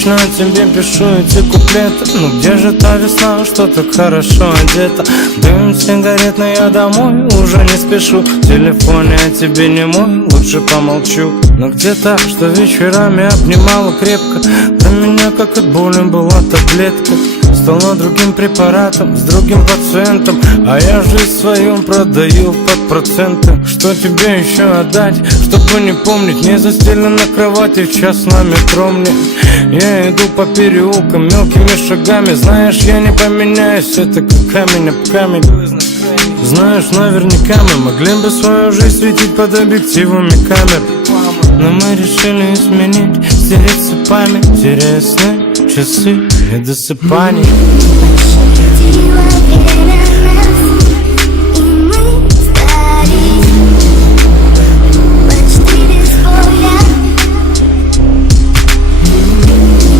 Вечно тебе пишу эти куплеты. Ну где же та весна, что так хорошо одета? Дым сигарет, но я домой уже не спешу. В телефоне о тебе не мой, лучше помолчу. Но где та, что вечерами обнимала крепко? Про меня как от боли была таблетка. Стала другим препаратом, с другим пациентом. А я жизнь свою продаю под проценты. Что тебе еще отдать, чтобы не помнить? Не застелен на кровати в час на метро мне. Я иду по переулкам мелкими шагами. Знаешь, я не поменяюсь, это как камень об камень. Знаешь, наверняка мы могли бы свою жизнь светить под объективами камер. Но мы решили изменить, стереться память, теряя сны, часы недосыпаний. Пощадило время нас, и мы сдались почти без боя.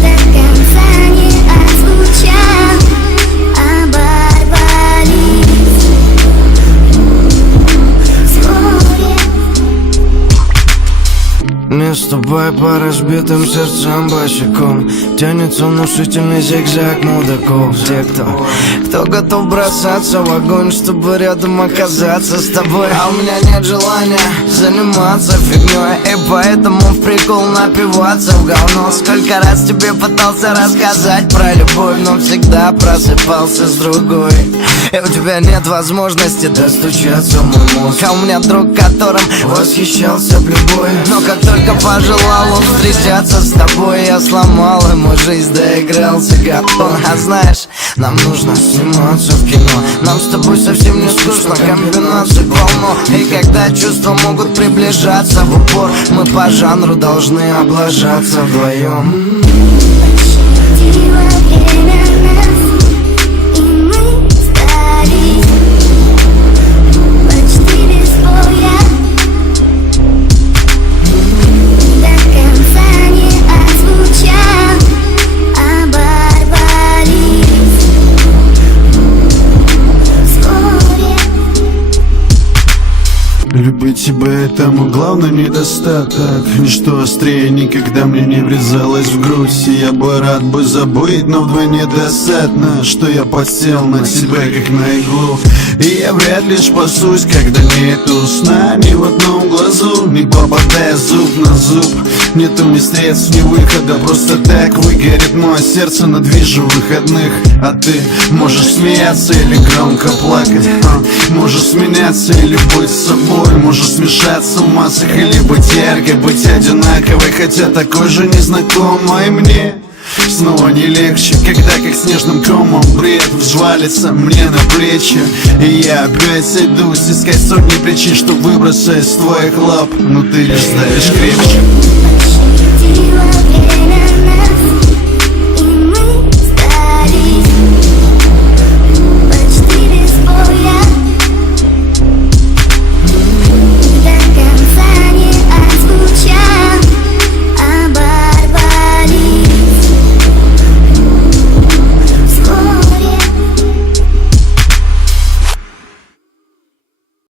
До конца не озвучал, оборвались вскоре. Не ступай по разбитым сердцам босиком. Тянется внушительный зигзаг мудаков. Те, кто готов бросаться в огонь, чтобы рядом оказаться с тобой. А у меня нет желания заниматься фигней, и поэтому в прикол напиваться в говно. Сколько раз тебе пытался рассказать про любовь, но всегда просыпался с другой. И у тебя нет возможности достучаться в мой мозг. А у меня друг, которым восхищался в любой. Но как только пожелал он встречаться с тобой, я сломал ему жизнь, доигрался гатон. А знаешь, нам нужно сниматься в кино. Нам с тобой совсем не скучно, комбинаций полно. И когда чувства могут приближаться в упор, мы по жанру должны облажаться вдвоем. Пощадило время нас, и мы сдались почти без боя. До конца не озвучал, оборвались вскоре. Любить себя — это мой главный недостаток. Ничто острее никогда мне не врезалось в грудь. И я бы рад бы забыть, но вдвойне досадно, что я подсел на тебя как на иглу. И я вряд ли спасусь, когда нету сна ни в одном глазу, не попадая зуб на зуб. Нету ни средств, ни выхода, просто так выгорит мое сердце на движу выходных. А ты можешь смеяться или громко плакать, можешь сменяться или быть собой, можешь смешаться в массах или быть яркой, быть одинаковой, хотя такой же незнакомой мне. Снова не легче, когда как снежным комом бред взвалится мне на плечи. И я опять сойдусь искать сотни причин, что выбраться из твоих лап, но ты лишь ставишь крепче. Пощадило